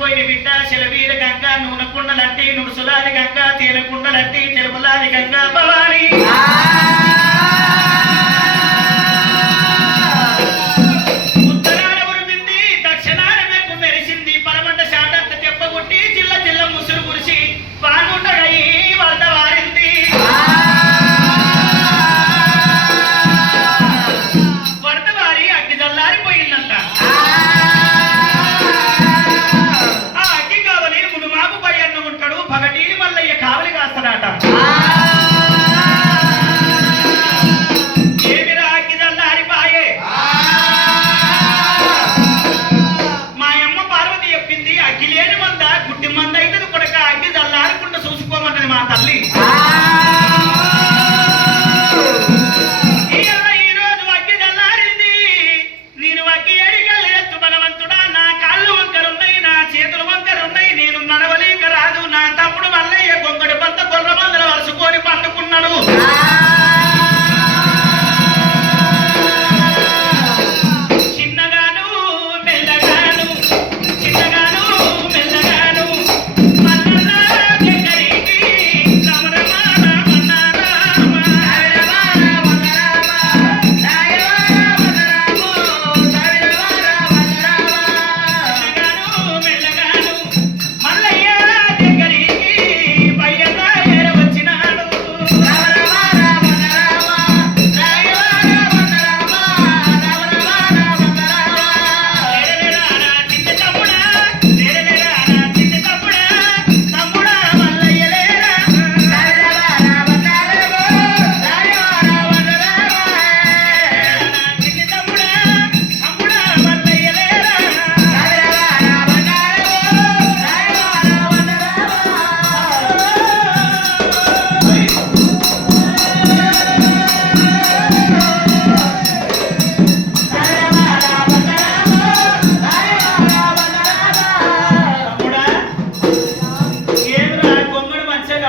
గంగ బిడ్డ శిలవీర గంగ నూనె కుండలంటి నుడుసులాది గంగ తేనె కుండలంటి తెలుపులాది గంగ భవాని.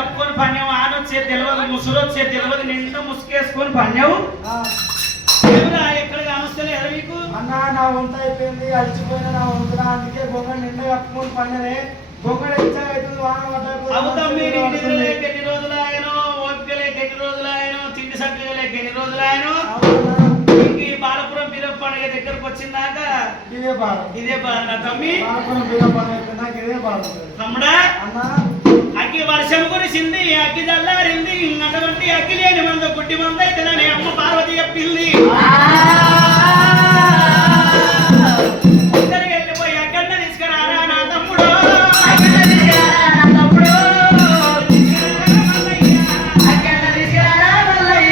కప్పుకొని పన్యం ఆనొచ్చే తెలియదు ముసురు వచ్చే తెలియదు నిండా ముసుకేసుకొని పన్యం ఏమిరా ఎక్కడ కానొస్తలే మీకు అన్నా నా వంట అయిపోయింది అలసిపోయిన నా వంట అందుకే బొంగ నిండా కప్పుకొని పన్నదే బొంగ ఇచ్చగా అవుతుంది వాన అవుతాం మీరు ఇంటి పడ్డ లేక ఎన్ని రోజులు ఆయనో ఎన్ని రోజులు ఆయనో తిండి సక్కగా లేక ఎన్ని రోజులు ఆయనో ఇంక ఈ బాలపురం బీరప్ప పండుగ దగ్గరకు వచ్చిందాక? ఇదే బాధ ఇదే బాధ నా తమ్మి? బాలపురం బీర బాధ అయిపోయింది నాకు ఇదే బాధ. తమ్ముడా? అన్నా అగ్గి వర్షం కురిసింది అగ్గి చల్లారింది అటువంటి అగ్గి లేని మంద గుడ్డి మంద అయితే నన్ను అమ్మ పార్వతి చెప్పింది.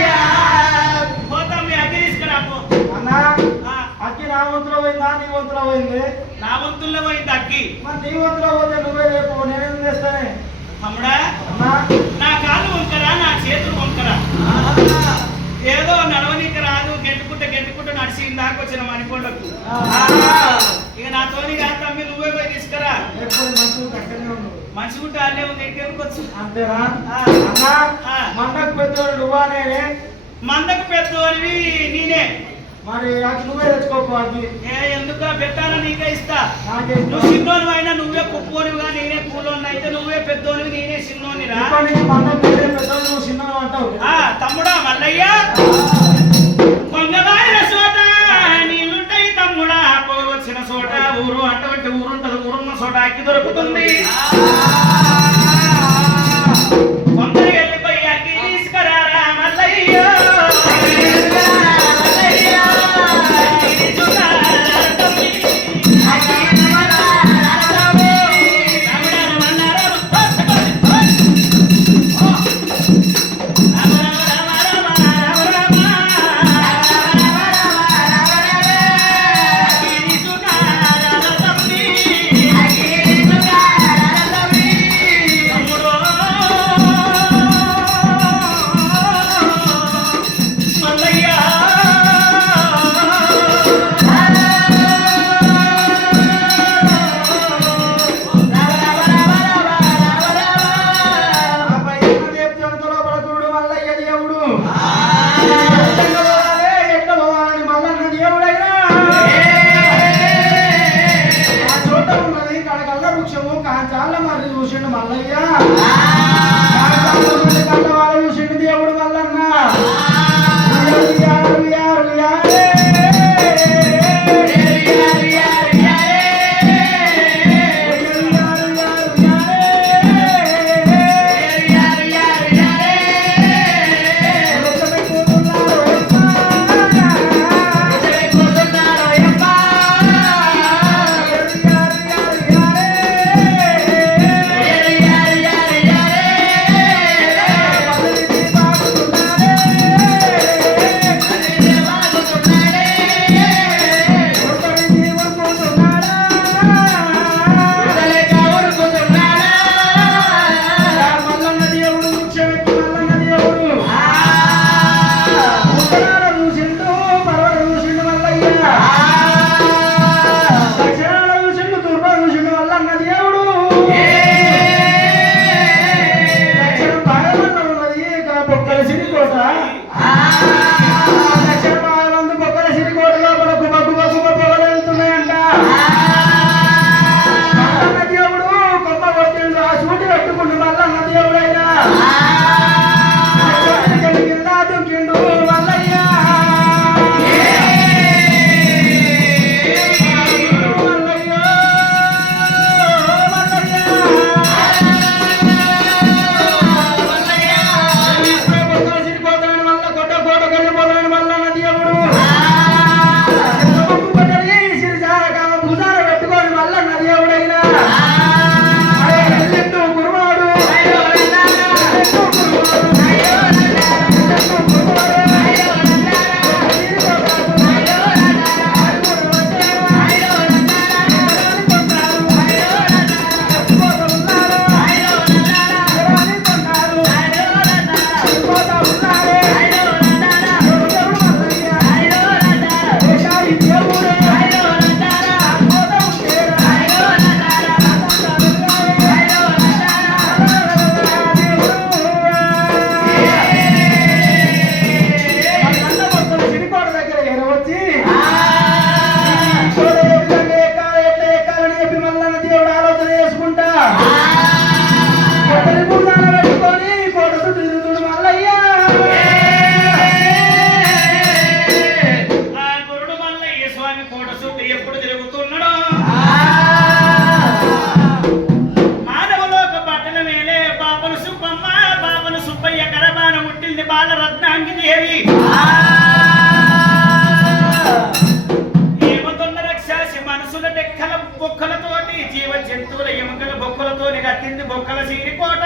నా పోతాం మీ అగ్గి తీసుకురాపో ఇక నా తోని కాదు తమ్మి నువ్వే పోయి తీసుకురా. మంచి ఉంటే అల్లే ఉంది ఇంకెందుకొచ్చు ఆ. మండకు పెద్దోడు నువ్వానే మందకు పెద్దోనివి నేనే. మరి అది నువ్వే తెచ్చుకోకు అది. ఏ ఎందుకు పెట్టాలో నీకే ఇస్తా. నువ్వు చిన్నోని అయినా నువ్వే కుప్పోనివిగా నేనే కూలోని అయితే నువ్వే పెద్దోనివి నేనే చిన్నోనిరా ఇప్పటి కట్టింది బొక్కల సీరికోట